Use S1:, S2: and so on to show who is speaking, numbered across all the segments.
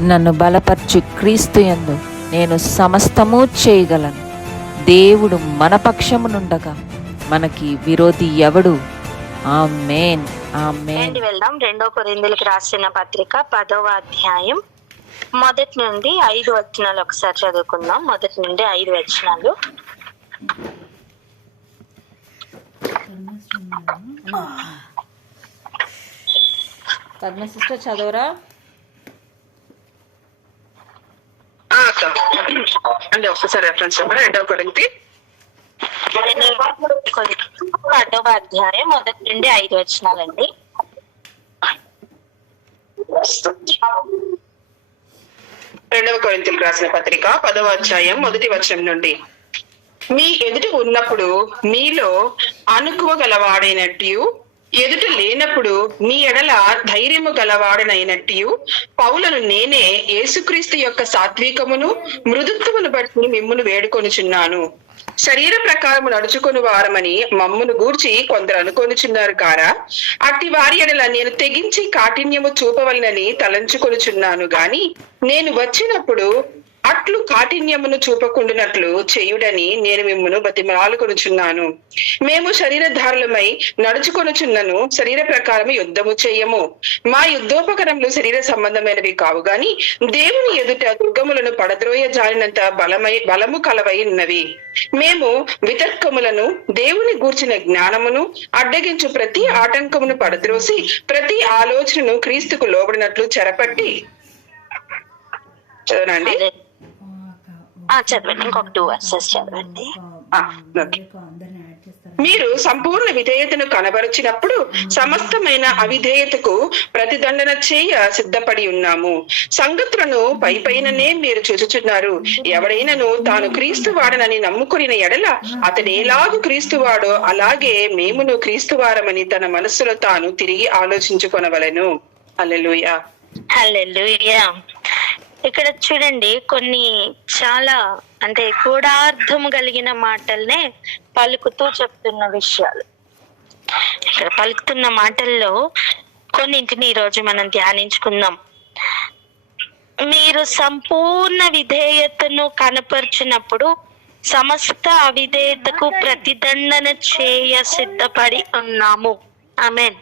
S1: నన్ను బలపరచు క్రీస్తు యందు నేను సమస్తము చేయగలను. దేవుడు మన పక్షమునుండగా మనకి విరోధి ఎవడు? ఆమేన్. ఆమేన్.
S2: వెళ్దాం. రెండో కొరిందులకు రాసిన పత్రిక పదవ అధ్యాయం. మొదటి నుండి ఐదు వచనాలు ఒకసారి చదువుకుందాం. మొదటి నుండి ఐదు వచనాలు.
S1: పద్మ సిస్టర్ చదవరా
S3: ఆ, అక్క అంటే ఒక్కసారి రెఫరెన్స్ చెప్పండి రెండవ కొరింతి
S2: పదవ అధ్యాయం మొదటి నుండి ఐదు వచనాలండి.
S3: రెండవ కొరింతలకు రాసిన పత్రిక పదవ అధ్యాయం మొదటి వచనం నుండి. మీ ఎదుట ఉన్నప్పుడు మీలో అనుకువ గలవాడైనట్టు ఎదుట లేనప్పుడు మీ ఎడల ధైర్యము గలవాడనైనట్టు పౌలను నేనే యేసుక్రీస్తు యొక్క సాత్వికమును మృదుత్వమును బట్టి మిమ్మును వేడుకొనుచున్నాను. శరీర ప్రకారము నడుచుకుని వారమని మమ్మును గూర్చి కొందరు అనుకొనుచున్నారు కారా? అట్టి వారి ఎడల నేను తెగించి కాఠిన్యము చూపవలనని తలంచుకొనుచున్నాను గాని నేను వచ్చినప్పుడు అట్లు కాఠిన్యమును చూపకుండునట్లు చేయుడని నేను మిమ్మను బతిమాలుకొనుచున్నాను. మేము శరీరధారులమై నడుచుకొనుచున్నను శరీర ప్రకారము యుద్ధము చేయము. మా యుద్ధోపకరణలు శరీర సంబంధమైనవి కావు. గాని దేవుని ఎదుట దుర్గములను పడద్రోయ జారినంత బలమై బలము కలవై ఉన్నవి. మేము వితర్కములను దేవుని గూర్చిన జ్ఞానమును అడ్డగించు ప్రతి ఆటంకమును పడద్రోసి ప్రతి ఆలోచనను క్రీస్తుకు లోబడినట్లు చెరపట్టి. చదవనండి
S2: చదవండి ఇంకొక టూ వర్సెస్ చదవండి.
S3: మీరు సంపూర్ణ విధేయతను కనబరిచినప్పుడు సమస్తమైన అవిధేయతకు ప్రతిదండన చేయ సిద్ధపడి ఉన్నాము. సంగతులను పై పైననే మీరు చూచుచున్నారు. ఎవడైనను తాను క్రీస్తు వాడనని నమ్ముకుని ఎడల అతడు ఎలాగు క్రీస్తు వాడో అలాగే మేమును క్రీస్తు వారమని తన మనస్సులో తాను తిరిగి ఆలోచించుకొనవలెను. అల్లెలుయా
S2: హల్లెలూయా. ఇక్కడ చూడండి కొన్ని చాలా అంటే కూడార్థము కలిగిన మాటల్నే పలుకుతూ చెప్తున్న విషయాలు. ఇక్కడ పలుకుతున్న మాటల్లో కొన్నింటిని ఈరోజు మనం ధ్యానించుకుందాం. మీరు సంపూర్ణ విధేయతను కనపరిచినప్పుడు సమస్త అవిధేయతకు ప్రతిదండన చేయ సిద్ధపడి ఉన్నాము. ఆమెన్.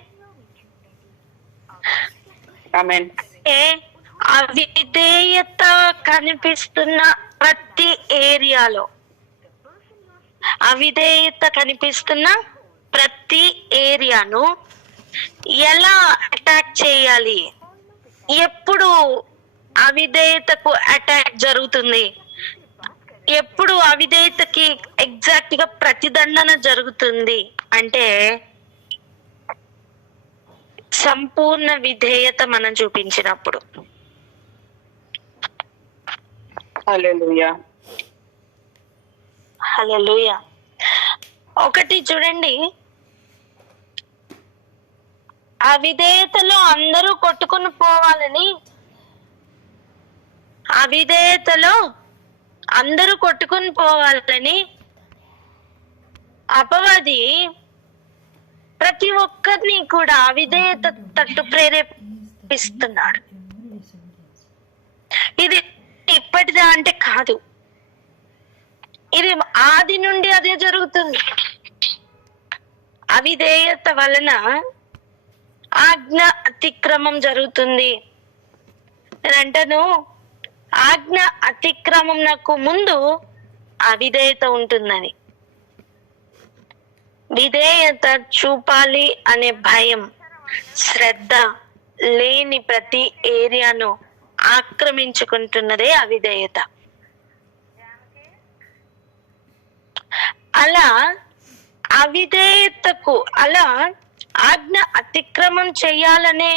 S3: ఆమెన్.
S2: ఏ? అవిధేయత కనిపిస్తున్న ప్రతి ఏరియాలో. అవిధేయత కనిపిస్తున్న ప్రతి ఏరియాను ఎలా అటాక్ చేయాలి? ఎప్పుడు అవిధేయతకు అటాక్ జరుగుతుంది? ఎప్పుడు అవిధేయతకి ఎగ్జాక్ట్గా ప్రతిదండన జరుగుతుంది? అంటే సంపూర్ణ విధేయత మనం చూపించినప్పుడు.
S3: Alleluia
S2: hallelujah. ఒకటి చూడండి. ఆ విధేయతలో అందరూ కొట్టుకుని పోవాలని ఆ విధేయతలో అందరూ కొట్టుకుని పోవాలని అపవాది ప్రతి ఒక్కరిని కూడా అవిధేయత తట్టు ప్రేరేపిస్తున్నాడు. ఇది ఇప్పటిదా అంటే కాదు. ఇది ఆది నుండి అదే జరుగుతుంది. అవిధేయత వలన ఆజ్ఞ అతిక్రమం జరుగుతుంది. నేనంటాను ఆజ్ఞ అతిక్రమం నాకు ముందు అవిధేయత ఉంటుందని. విధేయత చూపాలి అనే భయం శ్రద్ధ లేని ప్రతి ఏరియాను ఆక్రమించుకుంటున్నదే అవిధేయత. అలా అవిధేయతకు అలా ఆజ్ఞ అతిక్రమం చేయాలనే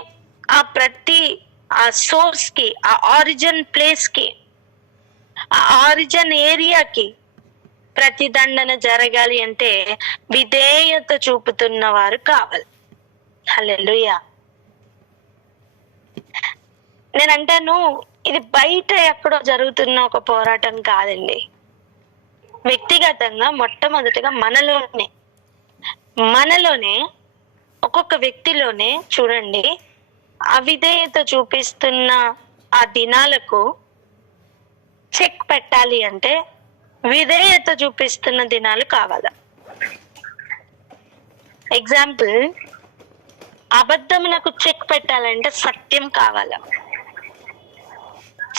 S2: ఆ ప్రతి ఆ సోర్స్కి ఆ ఆరిజిన్ ప్లేస్కి ఆ ఆరిజిన్ ఏరియాకి ప్రతిదండన జరగాలి అంటే విధేయత చూపుతున్న వారు కావాలి నేను అంటాను ఇది బయట ఎక్కడో జరుగుతున్న ఒక పోరాటం కాదండి. వ్యక్తిగతంగా మొట్టమొదటిగా మనలోనే. మనలోనే ఒక్కొక్క వ్యక్తిలోనే చూడండి అవిధేయత చూపిస్తున్న ఆ దినాలకు చెక్ పెట్టాలి అంటే విధేయత చూపిస్తున్న దినాలు కావాలా. ఎగ్జాంపుల్ అబద్ధమునకు చెక్ పెట్టాలంటే సత్యం కావాలా.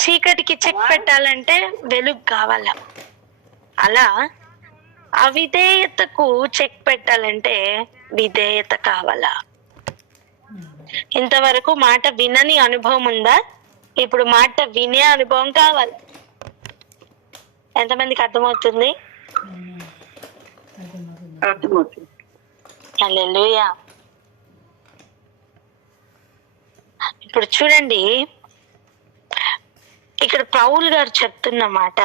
S2: చీకటికి చెక్ పెట్టాలంటే వెలుగు కావాలా. అలా అవిధేయతకు చెక్ పెట్టాలంటే విధేయత కావాలా. ఇంతవరకు మాట వినని అనుభవం ఉందా? ఇప్పుడు మాట వినే అనుభవం కావాలి. ఎంతమందికి అర్థమవుతుంది? ఇప్పుడు చూడండి ఇక్కడ పౌల్ గారు చెప్తున్న మాట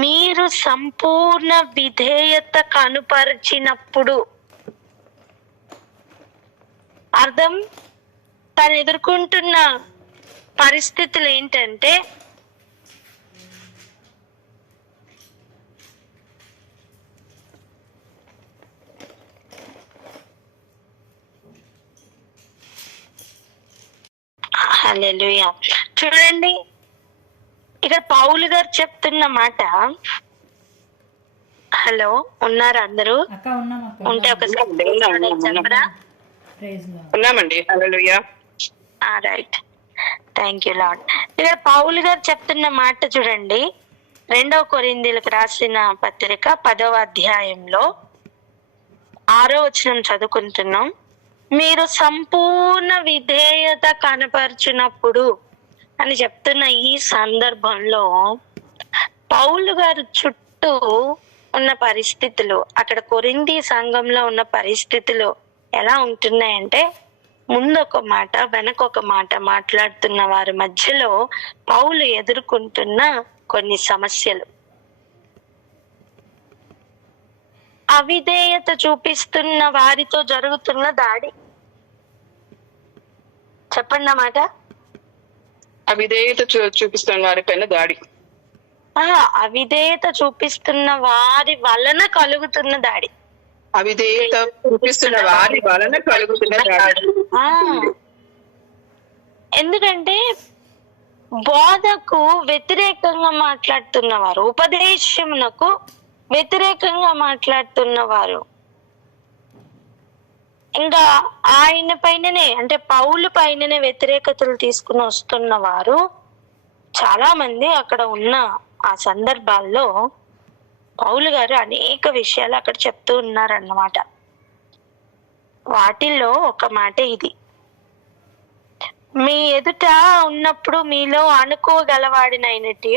S2: మీరు సంపూర్ణ విధేయత కనుపరిచినప్పుడు అర్థం? తను ఎదుర్కొంటున్న పరిస్థితులు ఏంటంటే హల్లెలూయా. చూడండి ఇక్కడ పౌలు గారు చెప్తున్న మాట. హలో ఉన్నారా అందరూ? ఉంటే ఒకసారి
S3: ఉన్నామండి.
S2: రైట్ థ్యాంక్ యూ లాడ్ ఇక్కడ పౌలు గారు చెప్తున్న మాట చూడండి. రెండవ కొరిందీలకు రాసిన పత్రిక పదవ అధ్యాయంలో ఆరో వచనం చదువుకుంటున్నాం. మీరు సంపూర్ణ విధేయత కనపరుచున్నప్పుడు అని చెప్తున్న ఈ సందర్భంలో పౌలు గారు చుట్టూ ఉన్న పరిస్థితులు అక్కడ కొరింది సంఘంలో ఉన్న పరిస్థితులు ఎలా ఉంటున్నాయంటే ముందు ఒక మాట వెనక ఒక మాట మాట్లాడుతున్న వారి మధ్యలో పౌలు ఎదుర్కొంటున్న కొన్ని సమస్యలు. అవిధేయత చూపిస్తున్న వారితో జరుగుతున్న దాడి. చెప్పండి అన్నమాట
S3: అవిధేయత చూపిస్తున్న వారిపైన దాడి.
S2: ఆ అవిధేయత చూపిస్తున్న వారి వలన కలుగుతున్న దాడి.
S3: అవిధేయత చూపిస్తున్న వారి వలన కలుగుతున్న దాడి.
S2: ఎందుకంటే బోధకు వ్యతిరేకంగా మాట్లాడుతున్నవారు ఉపదేశమునకు వ్యతిరేకంగా మాట్లాడుతున్నవారు ఇంకా ఆయన పైననే అంటే పౌలు పైననే వ్యతిరేకతలు తీసుకుని వస్తున్న వారు చాలా మంది అక్కడ ఉన్న ఆ సందర్భాల్లో పౌలు గారు అనేక విషయాలు అక్కడ చెప్తూ ఉన్నారన్నమాట. వాటిల్లో ఒక మాట ఇది. మీ ఎదుట ఉన్నప్పుడు మీలో అనుకోగలవాడినైనట్టు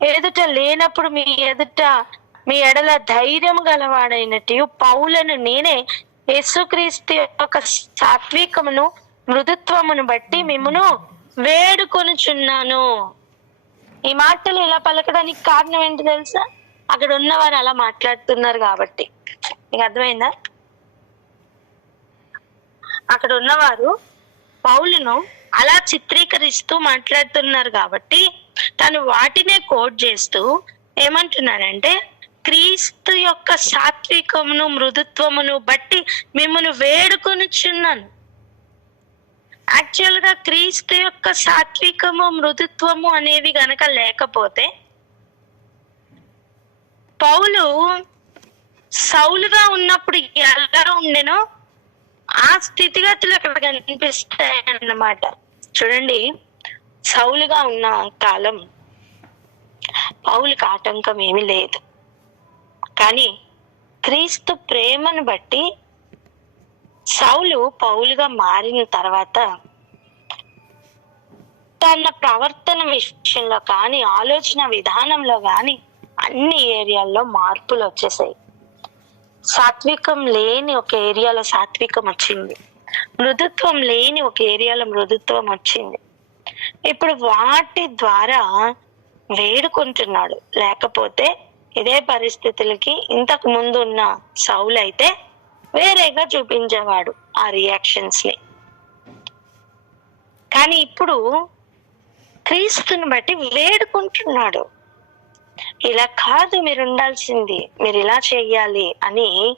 S2: ఎదుట లేనప్పుడు మీ ఎదుట మీ ఎడల ధైర్యం గలవాడైనట్టు పౌలను నేనే యేసుక్రీస్తు యొక్క సాత్వికమును మృదుత్వమును బట్టి మిమ్మును వేడుకొనుచున్నాను. ఈ మాటలు ఇలా పలకడానికి కారణం ఏంటి తెలుసా? అక్కడ ఉన్నవారు అలా మాట్లాడుతున్నారు కాబట్టి. మీకు అర్థమైందా? అక్కడ ఉన్నవారు పౌలును అలా చిత్రీకరిస్తూ మాట్లాడుతున్నారు కాబట్టి తను వాటినే కోట్ చేస్తూ ఏమంటున్నానంటే క్రీస్తు యొక్క సాత్వికమును మృదుత్వమును బట్టి మిమ్మల్ని వేడుకొనిచున్నాను. యాక్చువల్గా క్రీస్తు యొక్క సాత్వికము మృదుత్వము అనేవి గనక లేకపోతే పౌలు సౌలుగా ఉన్నప్పుడు ఎలా ఉండెనో ఆ స్థితిగతులు అక్కడ కనిపిస్తాయి అన్నమాట చూడండి సౌలుగా ఉన్న కాలం పౌలుకి ఆటంకం ఏమీ లేదు. కానీ క్రీస్తు ప్రేమను బట్టి సౌలు పౌలుగా మారిన తర్వాత తన ప్రవర్తన విషయంలో కానీ ఆలోచన విధానంలో కానీ అన్ని ఏరియాల్లో మార్పులు వచ్చేసాయి. సాత్వికం లేని ఒక ఏరియాలో సాత్వికం వచ్చింది. మృదుత్వం లేని ఒక ఏరియాలో మృదుత్వం వచ్చింది. ఇప్పుడు వాటి ద్వారా వేడుకుంటున్నాడు. లేకపోతే ఇదే పరిస్థితులకి ఇంతకు ముందు ఉన్న సౌలు అయితే వేరేగా చూపించేవాడు ఆ రియాక్షన్స్ని. కానీ ఇప్పుడు క్రీస్తుని బట్టి వేడుకుంటున్నాడు. ఇలా కాదు మీరు ఉండాల్సింది మీరు ఇలా చెయ్యాలి అని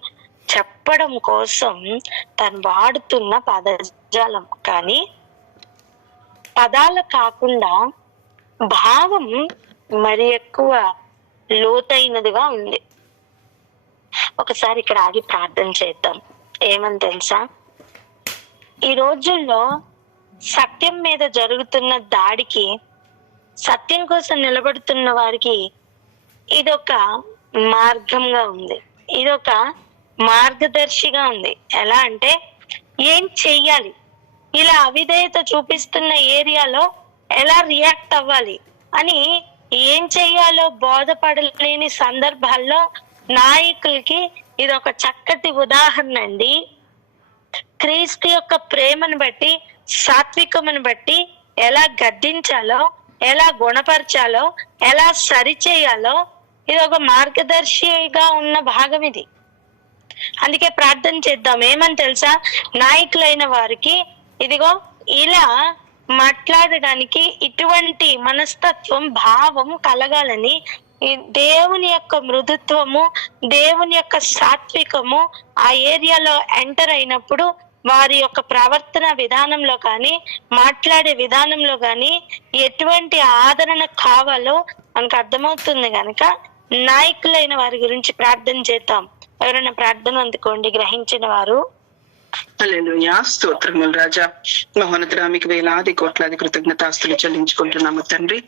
S2: చెప్పడం కోసం తను వాడుతున్న పదజాలం. కానీ పదాలు కాకుండా భావం మరి ఎక్కువ లోతైనదిగా ఉంది. ఒకసారి ఇక్కడ ఆగి ప్రార్థన చేద్దాం. ఏమని తెలుసా? ఈ రోజుల్లో సత్యం మీద జరుగుతున్న దాడికి సత్యం కోసం నిలబడుతున్న వారికి ఇదొక మార్గంగా ఉంది. ఇదొక మార్గదర్శిగా ఉంది. ఎలా అంటే ఏం చెయ్యాలి? ఇలా అవిధేయత చూపిస్తున్న ఏరియాలో ఎలా రియాక్ట్ అవ్వాలి అని ఏం చెయ్యాలో బోధపడలేని సందర్భాల్లో నాయకులకి ఇది ఒక చక్కటి ఉదాహరణ అండి. క్రీస్తు యొక్క ప్రేమను బట్టి సాత్వికమును బట్టి ఎలా గద్దించాలో ఎలా గుణపరచాలో ఎలా సరిచేయాలో ఇది ఒక మార్గదర్శిగా ఉన్న భాగం ఇది. అందుకే ప్రార్థన చేద్దాం. ఏమని తెలుసా? నాయకులైన వారికి ఇదిగో ఇలా మాట్లాడడానికి ఇటువంటి మనస్తత్వం భావం కలగాలని దేవుని యొక్క మృదుత్వము దేవుని యొక్క సాత్వికము ఆ ఏరియాలో ఎంటర్ అయినప్పుడు వారి యొక్క ప్రవర్తన విధానంలో కానీ మాట్లాడే విధానంలో కానీ ఎటువంటి ఆదరణ కావాలో మనకు అర్థమవుతుంది కనుక నాయకులైన వారి గురించి ప్రార్థన చేద్దాం. ఎవరైనా ప్రార్థన అందుకోండి గ్రహించిన వారు.
S3: స్తోత్రములు రాజా. మహోన్నతుడా మీకు వేలాది కోట్లాది కృతజ్ఞతాస్తులు చెల్లించుకుంటున్నాము తండ్రి.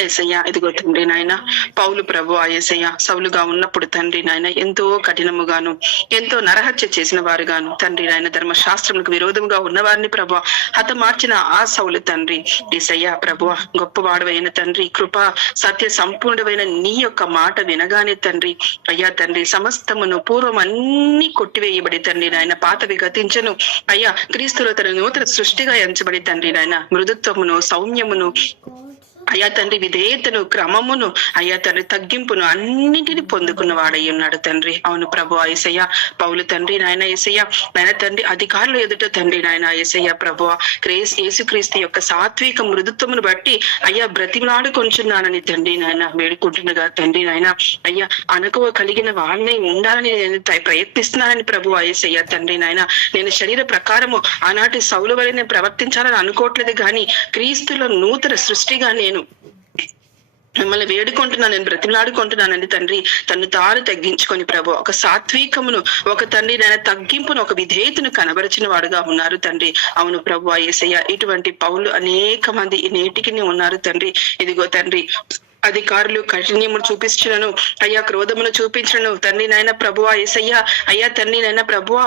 S3: ఏసయ్య ఇదిగో తండ్రి నాయన పౌలు ప్రభు ఏసయ్య సౌలుగా ఉన్నప్పుడు తండ్రి నాయన ఎంతో కఠినముగాను ఎంతో నరహత్య చేసిన వారుగాను తండ్రి నాయన ధర్మశాస్త్రములకు విరోధముగా ఉన్నవారిని ప్రభు హత మార్చిన ఆ సౌలు తండ్రి. ఏసయ్య ప్రభు గొప్పవాడవైన తండ్రి కృప సత్య సంపూర్ణమైన నీ యొక్క మాట వినగానే తండ్రి అయ్యా తండ్రి సమస్తమును పూర్వం అన్ని కొట్టివేయబడి తండ్రి నాయన పాతవి గతించను. అయ్యా క్రీస్తులో తన నూతన సృష్టిగా ఎంచబడి తండ్రి నాయన మృదుత్వమును సౌమ్యమును అయ్యా తండ్రి విధేయతను క్రమమును అయ్యా తండ్రి తగ్గింపును అన్నింటిని పొందుకున్న వాడై ఉన్నాడు తండ్రి. అవును ప్రభు ఏసయ్య పౌలు తండ్రి నాయన ఏసయ్య నాయన తండ్రి అధికారులు ఎదుట తండ్రి నాయన ఏసయ్య ప్రభు క్రేస్ యేసుక్రీస్తు యొక్క సాత్విక మృదుత్వమును బట్టి అయ్యా బ్రతిమలాడుకొంచున్నానని తండ్రి నాయన వేడుకుంటుండగా తండ్రి నాయన అయ్యా అనుకువ కలిగిన వాళ్ళని ఉండాలని నేను ప్రయత్నిస్తున్నానని ప్రభు ఏసయ్య తండ్రి నాయన నేను శరీర ప్రకారము ఆనాటి సౌలు వలె నేను ప్రవర్తించాలని అనుకోవట్లేదు కానీ క్రీస్తులో నూతన సృష్టిగా నేను మిమ్మల్ని వేడుకుంటున్నాను నేను బ్రతిమలాడుకుంటున్నానండి తండ్రి. తను తాను తగ్గించుకొని ప్రభు ఒక సాత్వికమును ఒక తండ్రి నేను తగ్గింపును ఒక విధేయతను కనబరిచిన వాడుగా ఉన్నారు తండ్రి. అవును ప్రభు ఏసయ్య ఇటువంటి పౌలు అనేక మంది ఈ నేటికి ఉన్నారు తండ్రి. ఇదిగో తండ్రి అధికారులు కఠిన్యమును చూపించను అయ్యా క్రోధమును చూపించను తండ్రి నాయన ప్రభువా ఏసయ్య. అయ్యా తండ్రి నాయన ప్రభువా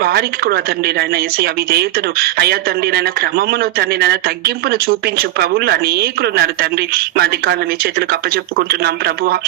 S3: వారికి కూడా తండ్రి నాయన ఏసయ్య విధేయతను. అయ్యా తండ్రి నాయన క్రమమును తండ్రి నాయన తగ్గింపును చూపించు. ప్రభువులు అనేకులు ఉన్నారు తండ్రి. మా అధికారులు మీ చేతులకు అప్పచెప్పుకుంటున్నాం ప్రభువా.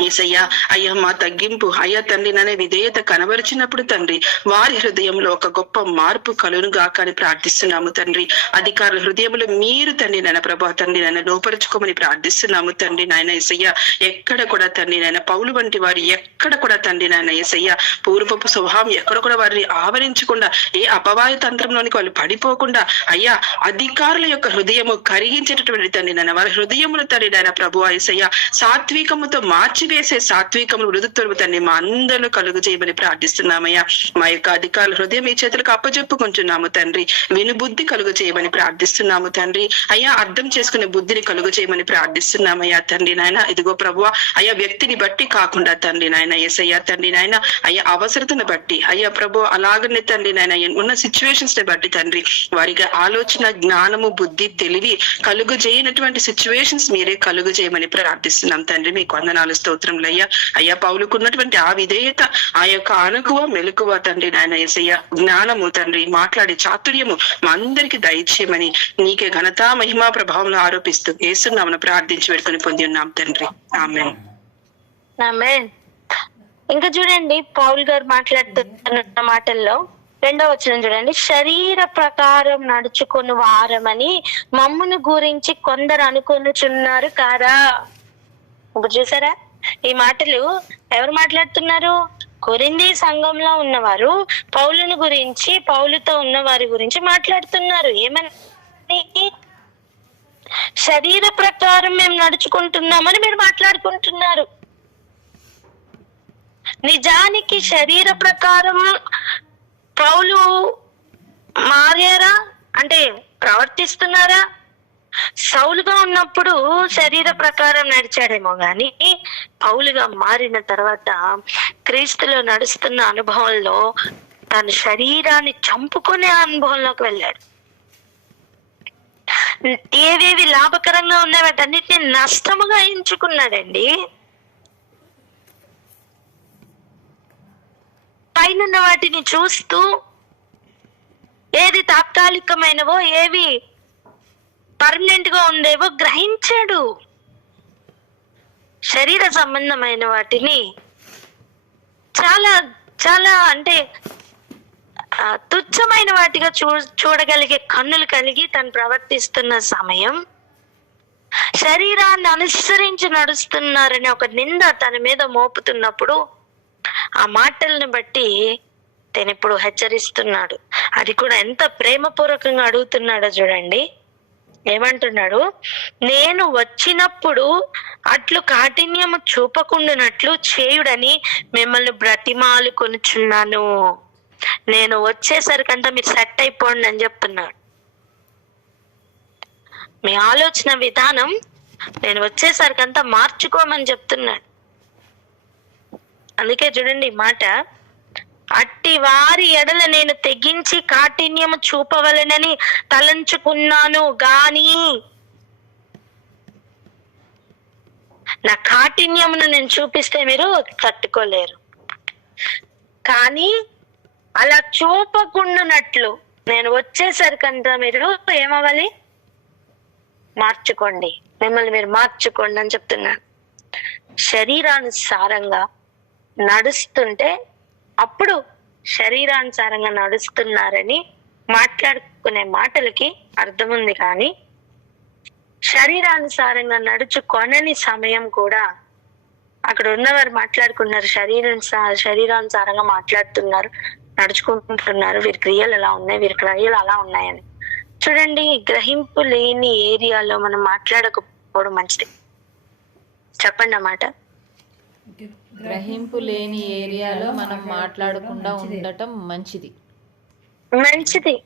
S3: ఏసయ్యా అయ్యా మా తగ్గింపు అయ్యా తండ్రి నన్ను విధేయత కనబరిచినప్పుడు తండ్రి వారి హృదయంలో ఒక గొప్ప మార్పు కలును గాకని ప్రార్థిస్తున్నాము తండ్రి. అధికారుల హృదయంలో మీరు తండ్రి నాయన ప్రభా తండ్రి నాయన లోపరుచుకోమని ప్రార్థిస్తున్నాము తండ్రి నాయన ఏసయ్య. ఎక్కడ కూడా తండ్రి నాయన పౌలు వంటి వారు ఎక్కడ కూడా తండ్రి నాయన ఏసయ్య పూర్వపు స్వభావం ఎక్కడ కూడా వారిని ఆవరించకుండా ఏ అపవాయ తంత్రంలోనికి వాళ్ళు పడిపోకుండా అయ్యా అధికారుల యొక్క హృదయము కరిగించేటటువంటి తండ్రి నాయన వారి హృదయములు తండ్రి నాయన ప్రభు ఏసయ్య సాత్వికముతో మార్చి మార్చివేసే సాత్వికములు మృదుత్వము తండ్రి మా అందరిలో కలుగు చేయమని ప్రార్థిస్తున్నామయ్యా. మా యొక్క అధికారుల హృదయం మీ చేతులకు అప్పచెప్పుకుంటున్నాము తండ్రి. వినుబుద్ధి కలుగు చేయమని ప్రార్థిస్తున్నాము తండ్రి. అయ్యా అర్థం చేసుకునే బుద్ధిని కలుగు చేయమని ప్రార్థిస్తున్నామయ్యా తండ్రి నాయన. ఇదిగో ప్రభు అయ్యా వ్యక్తిని బట్టి కాకుండా తండ్రి నాయన ఎసయ్యా తండ్రి నాయన అయ్యా అవసరతను బట్టి అయ్యా ప్రభు అలాగనే తండ్రి నాయన ఉన్న సిచ్యువేషన్స్ని బట్టి తండ్రి. వారికి ఆలోచన జ్ఞానము బుద్ధి తెలివి కలుగు చేయనటువంటి సిచ్యువేషన్స్ మీరే కలుగు చేయమని ప్రార్థిస్తున్నాం తండ్రి. మీకు వందనాలు స్తోత్రంలో అయ్యా. అయ్యా పౌలుకున్నటువంటి ఆ విధేయత ఆ యొక్క అనుకువ మెలకువ తండ్రి నాయన ఏసయ్య జ్ఞానము తండ్రి మాట్లాడే చాతుర్యము మా అందరికి దయచేయమని నీకే ఘనత మహిమా ప్రభావం ఆరోపిస్తూ ఏసునామను ప్రార్థించి పెట్టుకుని పొంది ఉన్నాం తండ్రి. ఆమె
S2: ఇంకా చూడండి పౌల్ గారు మాట్లాడుతున్న మాటల్లో రెండో వచ్చిన చూడండి. శరీర ప్రకారం నడుచుకుని వారమని మమ్మును గురించి కొందరు అనుకొనుచున్నారు కారా ఇప్పుడు చూసారా? ఈ మాటలు ఎవరు మాట్లాడుతున్నారు? కొరింది సంఘంలో ఉన్నవారు పౌలుని గురించి పౌలుతో ఉన్న వారి గురించి మాట్లాడుతున్నారు. ఏమని? శరీర ప్రకారం మేము నడుచుకుంటున్నామని మీరు మాట్లాడుకుంటున్నారు. నిజానికి శరీర ప్రకారం పౌలు మారారా? అంటే ప్రవర్తిస్తున్నారా? సౌలుగా ఉన్నప్పుడు శరీర ప్రకారం నడిచాడేమో గాని పౌలుగా మారిన తర్వాత క్రీస్తులో నడుస్తున్న అనుభవంలో తన శరీరాన్ని చంపుకునే అనుభవంలోకి వెళ్ళాడు. ఏవేవి లాభకరంగా ఉన్నాయి వాటన్నిటిని నష్టముగా ఎంచుకున్నాడండి. పైన వాటిని చూస్తూ ఏది తాత్కాలికమైనవో ఏవి పర్మనెంట్గా ఉండేవో గ్రహించాడు. శరీర సంబంధమైన వాటిని చాలా చాలా అంటే తుచ్చమైన వాటిగా చూ చూడగలిగే కన్నులు కలిగి తను ప్రవర్తిస్తున్న సమయం శరీరాన్ని అనుసరించి నడుస్తున్నారని ఒక నింద తన మీద మోపుతున్నప్పుడు ఆ మాటలను బట్టి తను ఇప్పుడు హెచ్చరిస్తున్నాడు. అది కూడా ఎంత ప్రేమపూర్వకంగా అడుగుతున్నాడో చూడండి. ఏమంటున్నాడు? నేను వచ్చినప్పుడు అట్లు కాఠిన్యము చూపకుండానట్లు చేయుడని మిమ్మల్ని బ్రతిమాలు కొనుచున్నాను. నేను వచ్చేసరికంతా మీరు సెట్ అయిపోండి అని చెప్తున్నాడు. మీ ఆలోచన విధానం నేను వచ్చేసరికంతా మార్చుకోమని చెప్తున్నాడు. అందుకే చూడండి మాట. అట్టి వారి ఎడల నేను తెగించి కాఠిన్యము చూపవలెనని తలంచుకున్నాను గాని నా కాఠిన్యమును నేను చూపిస్తే మీరు తట్టుకోలేరు. కానీ అలా చూపకుండానట్లు నేను వచ్చేసరికంతా మీరు ఏమవ్వాలి? మార్చుకోండి. మిమ్మల్ని మీరు మార్చుకోండి అని చెప్తున్నాను. శరీరానుసారంగా నడుస్తుంటే అప్పుడు శరీరానుసారంగా నడుస్తున్నారని మాట్లాడుకునే మాటలకి అర్థం ఉంది కానీ శరీరానుసారంగా నడుచుకొనని సమయం కూడా అక్కడ ఉన్నవారు మాట్లాడుకున్నారు. శరీరం శరీరానుసారంగా మాట్లాడుతున్నారు నడుచుకుంటున్నారు. వీరి క్రియలు ఎలా ఉన్నాయి? వీరి క్రియలు అలా ఉన్నాయని. చూడండి గ్రహింపు లేని ఏరియాలో మనం మాట్లాడకపోవడం మంచిది. చెప్పండి అన్నమాట
S1: గ్రహింపు లేని ఏరియాలో మనం మాట్లాడకుండా ఉండటం మంచిది.
S2: మంచిది.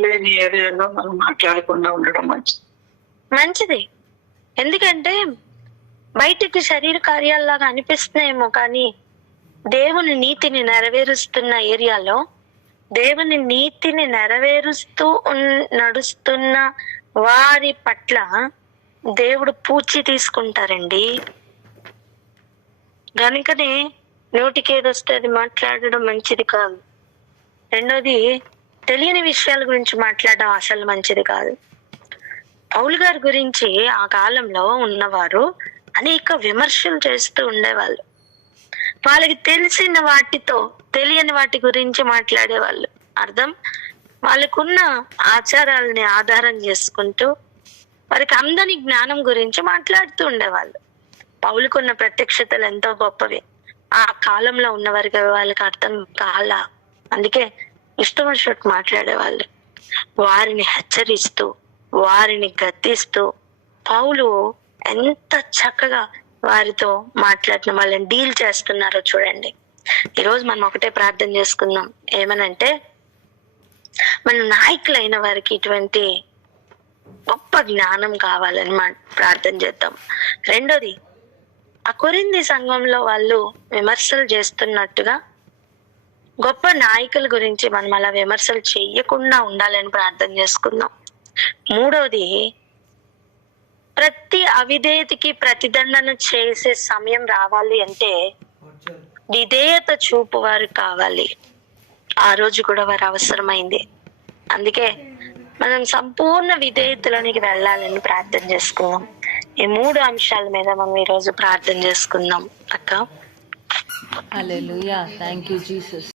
S3: లేని ఏరియాలో మనం మాట్లాడకుండా ఉండడం మంచిది.
S2: మంచిది. ఎందుకంటే బయటికి శరీర కార్యాల్లాగా అనిపిస్తున్నాయేమో కానీ దేవుని నీతిని నెరవేరుస్తున్న ఏరియాలో దేవుని నీతిని నెరవేరుస్తూ ఉన్- నడుస్తున్న వారి పట్ల దేవుడు పూచి తీసుకుంటారండి. గనుకనే నోటికి ఏదొస్తే అది మాట్లాడడం మంచిది కాదు. రెండోది తెలియని విషయాల గురించి మాట్లాడడం అసలు మంచిది కాదు. పౌలు గారి గురించి ఆ కాలంలో ఉన్నవారు అనేక విమర్శలు చేస్తూ ఉండేవాళ్ళు. వాళ్ళకి తెలిసిన వాటితో తెలియని వాటి గురించి మాట్లాడేవాళ్ళు. అర్థం? వాళ్ళకున్న ఆచారాలని ఆధారం చేసుకుంటూ వారికి అందని జ్ఞానం గురించి మాట్లాడుతూ ఉండేవాళ్ళు. పౌలుకున్న ప్రత్యక్షతలు ఎంతో గొప్పవి. ఆ కాలంలో ఉన్నవారికి వాళ్ళకి అర్థం కాల. అందుకే ఇష్టం వచ్చినట్టు మాట్లాడేవాళ్ళు. వారిని హెచ్చరిస్తూ వారిని గద్దిస్తూ పౌలు ఎంత చక్కగా వారితో మాట్లాడిన వాళ్ళని డీల్ చేస్తున్నారో చూడండి. ఈరోజు మనం ఒకటే ప్రార్థన చేసుకుందాం. ఏమనంటే మన నాయకులైన వారికి ఇటువంటి గొప్ప జ్ఞానం కావాలని మా ప్రార్థన చేద్దాం. రెండోది ఆ కొరింది సంఘంలో వాళ్ళు విమర్శలు చేస్తున్నట్టుగా గొప్ప నాయకుల గురించి మనం అలా విమర్శలు చెయ్యకుండా ఉండాలని ప్రార్థన చేసుకుందాం. మూడోది ప్రతి అవిధేయతకి ప్రతిదండన చేసే సమయం రావాలి అంటే విధేయత చూపు వారు కావాలి. ఆ రోజు కూడా వారు అవసరమైంది. అందుకే మనం సంపూర్ణ విధేయతలోనికి వెళ్ళాలని ప్రార్థన చేసుకుందాం. ఈ మూడు అంశాల మీద మనం ఈ రోజు ప్రార్థన చేసుకుందాం. అక్క.
S1: Thank you Jesus